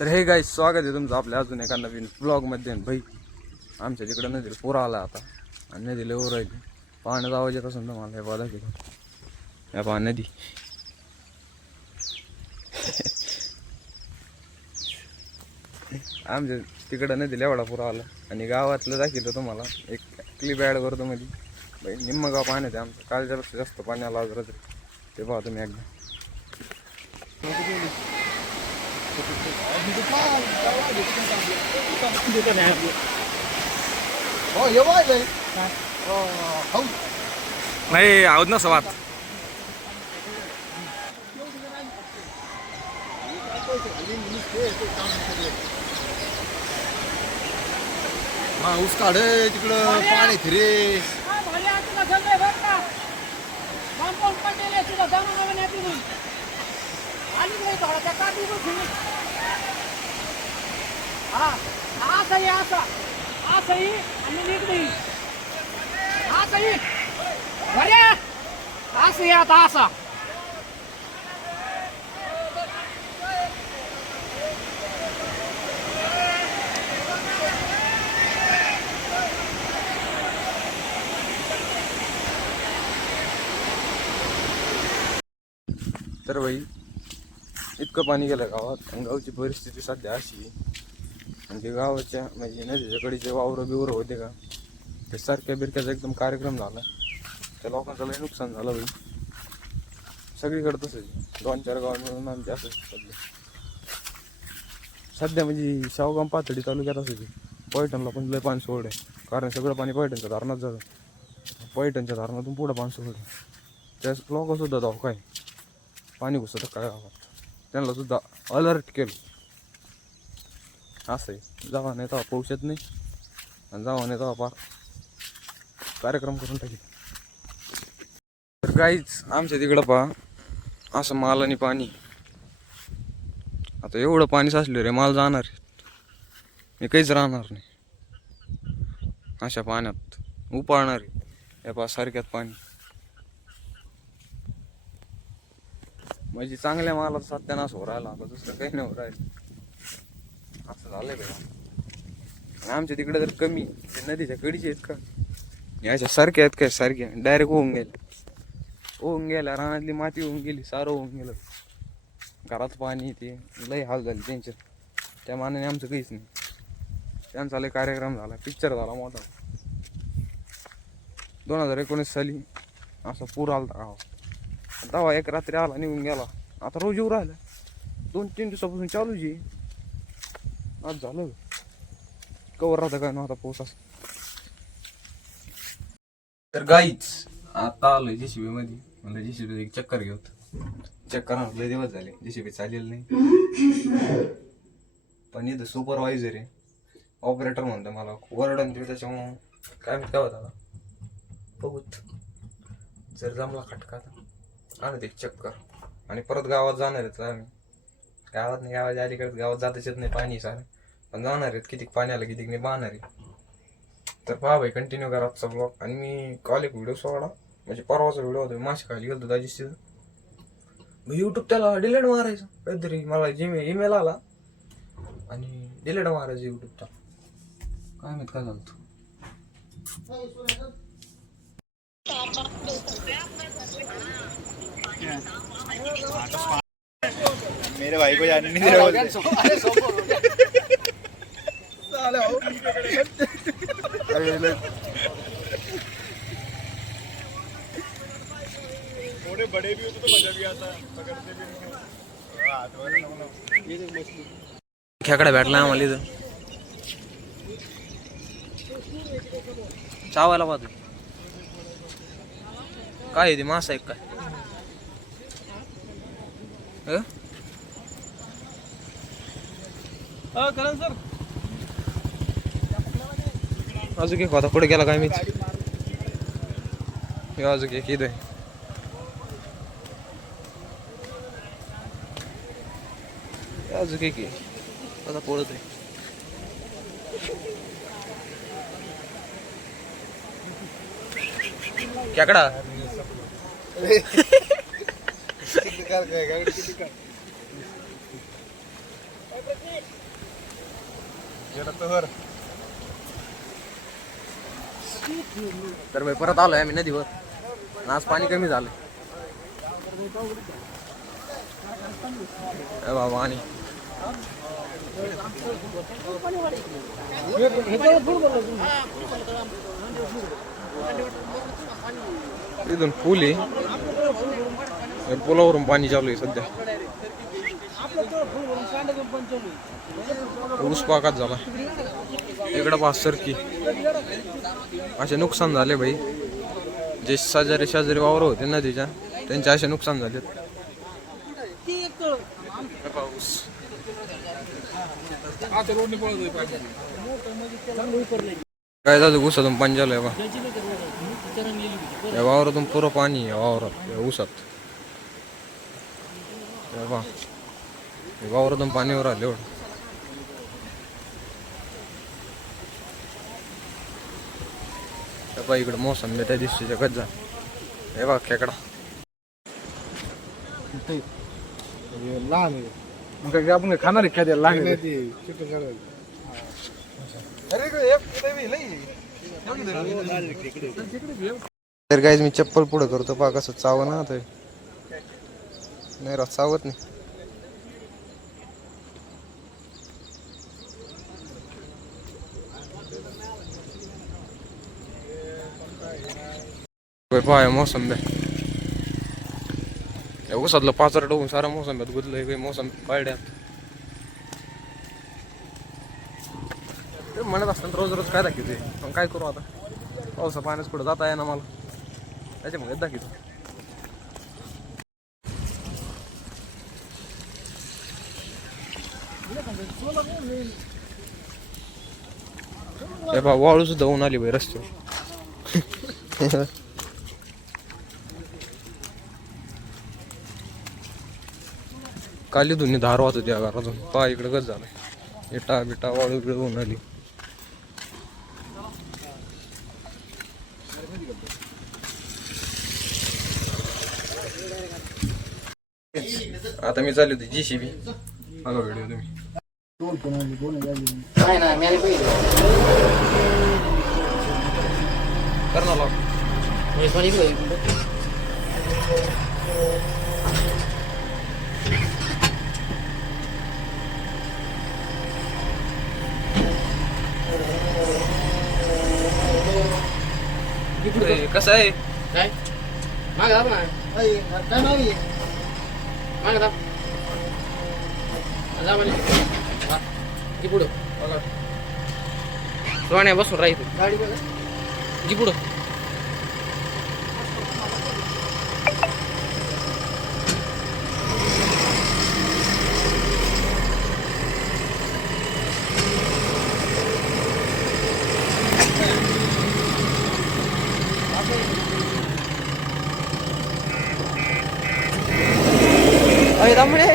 तर hey guys स्वागत आहे तुमचं आपल्या अजून एका नवीन ब्लॉगमध्ये. भाई आमच्या तिकडं नदीला पूर आला आता आणि नदीला ओर राहिली. पाण्याचा आवाज येत असेल तुम्हाला. हे बघा की या पहा नदी. आमच्या तिकडं नदीला एवढा पूर आला आणि गावातलं दाखवलं तुम्हाला एक क्लिप ॲड करतो मध्ये. भाई निम्म गाव पाण्यात आहे आमचं. कालच्यापेक्षा जास्त पाणी आला आज रात्री. ते पहा तुम्ही एकदा. नाही आहोत ना सवात ऊस काढ तिकडं पाणी फिरे असा तर भाई इतकं पाणी गेलं गावात आणि गावची परिस्थिती सध्या अशी. म्हणजे गावाच्या म्हणजे नदीच्या कडीचे वावरं बिवरं होते का ते सारख्या बिरक्याचा एकदम कार्यक्रम झाला. त्या लोकांचं लई नुकसान झालं भाई. सगळीकडे तसंच 2-4 गाव मिळून आमचे असंच सध्या म्हणजे शावगाम पाथडी तालुक्यात असंच. पैठणला पण लय पाणी सोड आहे कारण सगळं पाणी पैठणच्या धरणात जातं. पैठणच्या धरणातून पुढं पाणी सोड आहे. त्या लोकंसुद्धा जाऊ काय पाणी घुसतं काय गावात त्यांना सुद्धा अलर्ट केलं. असं आहे जावा नाही तेव्हा पाऊस येत नाही आणि जावा नाही तेव्हा कार्यक्रम करून टाकेल. तर काहीच आमच्या तिकडं पहा असं माल आणि पाणी. आता एवढं पाणी साचलं रे माल जाणार मी काहीच राहणार नाही. अशा पाण्यात उपाळणार आहे या पहा सारख्यात पाणी. म्हणजे चांगल्या मालाचा सत्यानाश हो राहिला आता दुसरं काही नाही हो राहिलं. असं झालंय का आमच्या तिकडे तर कमी नदीच्या कडीचे आहेत का याच्या सारख्या आहेत काय सारख्या डायरेक्ट होऊन गेल्या रानातली माती होऊन गेली सारं होऊन गेलं. घरात पाणी ते लय हाल झाले त्यांच्या. त्या मानाने आमचं काहीच नाही. त्यांचा लय कार्यक्रम झाला पिक्चर झाला मोठा. 2019 साली असा पूर आलता गावात. तेव्हा एक रात्री आला निघून गेला. आता रोज येऊ राहिला 2-3 दिवसापासून चालूच आहे. आज झालं कवर राहतं काय ना आता पाऊस असं. तर गाईच आता आलोय JCB मध्ये. म्हणलं JCB एक चक्कर घेऊत. चक्कर लय दिवस झाले JCB चालेल नाही. पण इथं सुपरवायझर आहे ऑपरेटर म्हणतं मला वरडन ते त्याच्यामुळं काय माहिती काय होता बघूत जर जमला खटका आणत एक चक्कर आणि परत गावात जाणार आहेत आम्ही. गावात नाही गावाच्या अलीकडे गावात जातच येत नाही पाणी सारं पण जाणार आहेत. किती पाणी आलं किती नाही पाहणार आहे. तर पहा भाई कंटिन्यू करा आजचा ब्लॉग. आणि मी काल एक व्हिडिओ सोडा म्हणजे परवाचा व्हिडिओ होता. माशी खाली गेलो दाजीशी यूट्यूब त्याला डिलीट मारायचं काहीतरी. मला ईमेल आला आणि डिलीट मारायचं यूट्यूबचा. काय माहित काय झालं मेरे भाई को जाने नहीं दे रहा थोड़े बड़े भी हो तो मजा भी आता पकड़ते भी. खेकडा भेटला आम्हाला इथं चावायला पाहतो. काय आहे ते मासा एक काय सर अजून एक होता पुढे गेला काय माहिती. अजून एक इथं आहे. अजून एक आता पळत आहे. खेकडा तर भाई परत आलोय आम्ही नदीवर. आज पाणी कमी झालं बाबा. आणि इथून पूल आहे, पुलावरून पाणी चालू आहे सध्या. ऊस पाकात झाला इकडं पास सरकी. असे नुकसान झाले भाई. जे शेजारी वावर होते नदीच्या त्यांचे असे नुकसान झाले. पाऊस काय झालं, ऊसातून पाणी झालंय बा. या वावरातून पुरं पाणी आहे वावरात, या ऊसात बा. वावरातून पाणीवर आले एवढं. इकडे मोसम त्या दिवशीच्या गज्जा हे बघ खेकडा लहान मग काय आपण खाणार आहे का लहान. तर काय मी चप्पल पुढे करतो पहा कसं चाव ना ते नाही राहत, चावत नाही. पाय मोसंब्या ऊसातलं पाचर डोकून सारा मोसंब्यात गुतलंय. काही मोसम पायड्या म्हणत असताना रोज रोज काय दाखवते, पण काय करू आता. पावसा पाण्याच पुढे जाता आहे ना मला, त्याच्यामुळे दाखवतो. हे बा वाळू सुद्धा ऊन आली बाई रस्त्यावर. काली धुनी धार वाहत होती घरातून. पहा इकडे कसं झालंय, इटा बिटा वाळू बिळू होऊन आली. आता मी चालू होती JCB. बघा व्हिडिओ तुम्ही. करणार लाव. कसं आहे काय माग दाब ना, काय मागे माग दाब जा म्हणे की पुढं सोन्या बसून राहतो गाडी बघा जी पुढं. अरे दामणे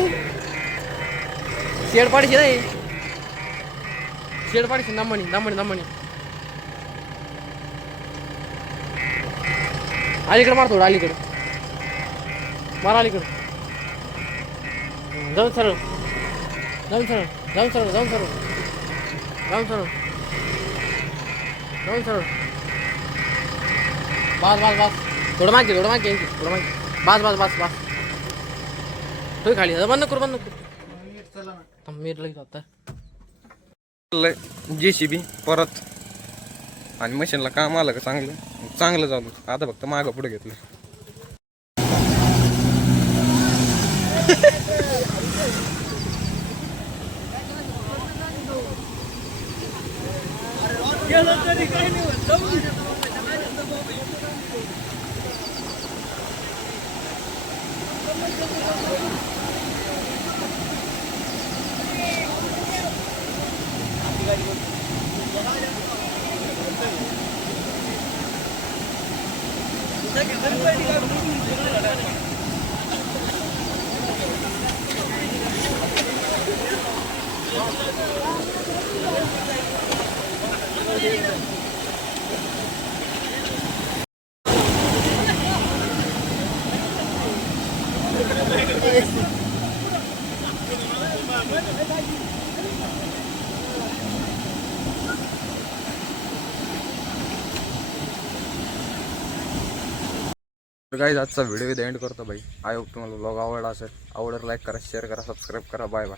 शेडपाडीची नाही, शेडपाडीची नामणी नामणी नामणी अलीकडे मार थोडं, अलीकडे मार, अलीकडे जाऊन सरळ जाऊन सरळ जाऊन सरळ जाऊन सरळ जाऊन सरळ जाऊन सरळ. बस बस बस थोडं मागे थोडं मागे थोडं मागे. बस बस बस बस तो खाली बंद करू बंद करू. मीर लगेच आता JCB परत. आणि मशीनला काम आलं का चांगलं चांगलं चालू. आता फक्त मागं पुढे घेतलं. तर काही आजचा व्हिडिओ एंड करतो भाई. आय होप तुम्हाला ब्लॉग आवडला असेल. आवडलं लाईक करा, शेअर करा, सबस्क्राईब करा. Bye bye.